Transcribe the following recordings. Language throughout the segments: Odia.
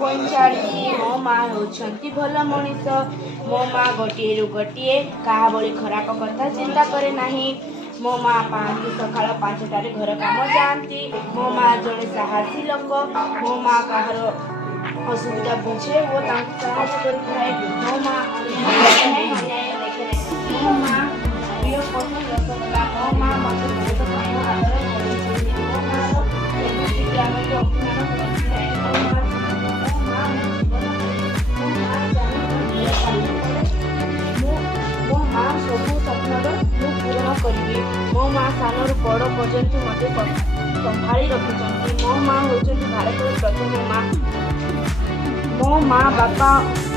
ପଇଁଚାଳିଶ ମୋ ମା' ହେଉଛନ୍ତି ଭଲ ମଣିଷ। ମୋ ମା' ଗୋଟିଏରୁ ଗୋଟିଏ କାହା ଭଳି ଖରାପ କଥା ଚିନ୍ତା କରେ ନାହିଁ। ମୋ ମା' ସକାଳ 5ଟାରେ ଘର କାମ ଯାଆନ୍ତି। ମୋ ମା' ଜଣେ ସାହସୀ ଲୋକ। ମୋ ମା' କାହାର ଅସୁବିଧା ବୁଝେ ଓ ତାଙ୍କୁ ସାହାଯ୍ୟ କରିଥାଏ। ମୋ ମା' ଅନ୍ୟାୟ ଦେଖେ ନାହିଁ। ମୋ ମା' ପ୍ରିୟ ପଶୁ ରସଗୋଲା। ମୋ ମା' ମୋତେ ବହୁତ ସ୍ନେହ ଆଦର କରୁଛନ୍ତି। ମୋ ମା'ର ପ୍ରତିଟି ଜ୍ଞାନକୁ ଅଭିମାନ କରିଥାଏ। ମୋ ମା' ସବୁ ସ୍ୱପ୍ନର ମୁଁ ପୂରଣ କରିବି। ମୋ ମା' ସାନରୁ ବଡ଼ ପର୍ଯ୍ୟନ୍ତ ମୋତେ ସମ୍ଭାଳି ରଖିଛନ୍ତି। ମୋ ମା' ହେଉଛନ୍ତି ଭାରତର ପ୍ରଥମ ମା'। ମୋ ମା' ବାପା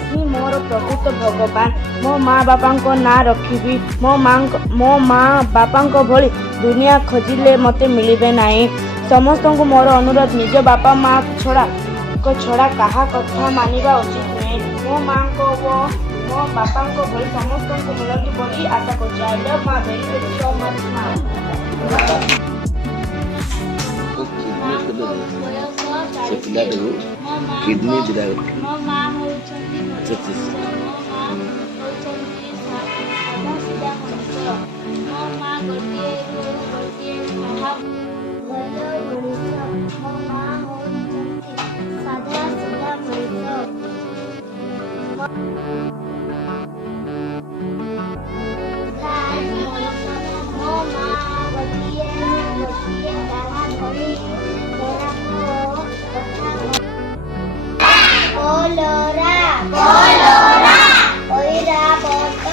ହିଁ ମୋର ପ୍ରକୃତ ଭଗବାନ। ମୋ ମା' ବାପାଙ୍କ ନାଁ ରଖିବି। ମୋ ମା' ବାପାଙ୍କ ଭଳି ଦୁନିଆ ଖୋଜିଲେ ମୋତେ ମିଳିବେ ନାହିଁ। ସମସ୍ତଙ୍କୁ ମୋର ଅନୁରୋଧ, ନିଜ ବାପା ମା'ଙ୍କ ଛଡ଼ା କାହା କଥା ମାନିବା ଉଚିତ ନୁହେଁ। ମୋ ମା'ଙ୍କ ଓ ମୋ ବାପାଙ୍କ ଭଳି ସମସ୍ତଙ୍କୁ ମିଳନ୍ତୁ ବୋଲି ଆଶା କରୁଛି। ଆଇ ଲଭ୍ ମା' ଭେରି ଭେରି ସୋ ମଚ୍ ମା। ସେ ପିଲାଟାକୁ କିଡନୀ ଦିଟା ମୋ ମା ହେଉଛନ୍ତି ମୋ ମା ହେଉଛନ୍ତି ସାଧା ସିଧା ମଣିଷ। ମୋ ମା ଗୋଟିଏରୁ ଗୋଟିଏ କାହା ଭଲ ମଣିଷ। ମୋ ମା ହେଉଛନ୍ତି ସାଧା ସିଧା ମଣିଷ। ମୋ ମା ଗୋଟିଏରୁ ଗୋଟିଏ କାହା ଭଳି କଲରା କଲରା ଐରାବତ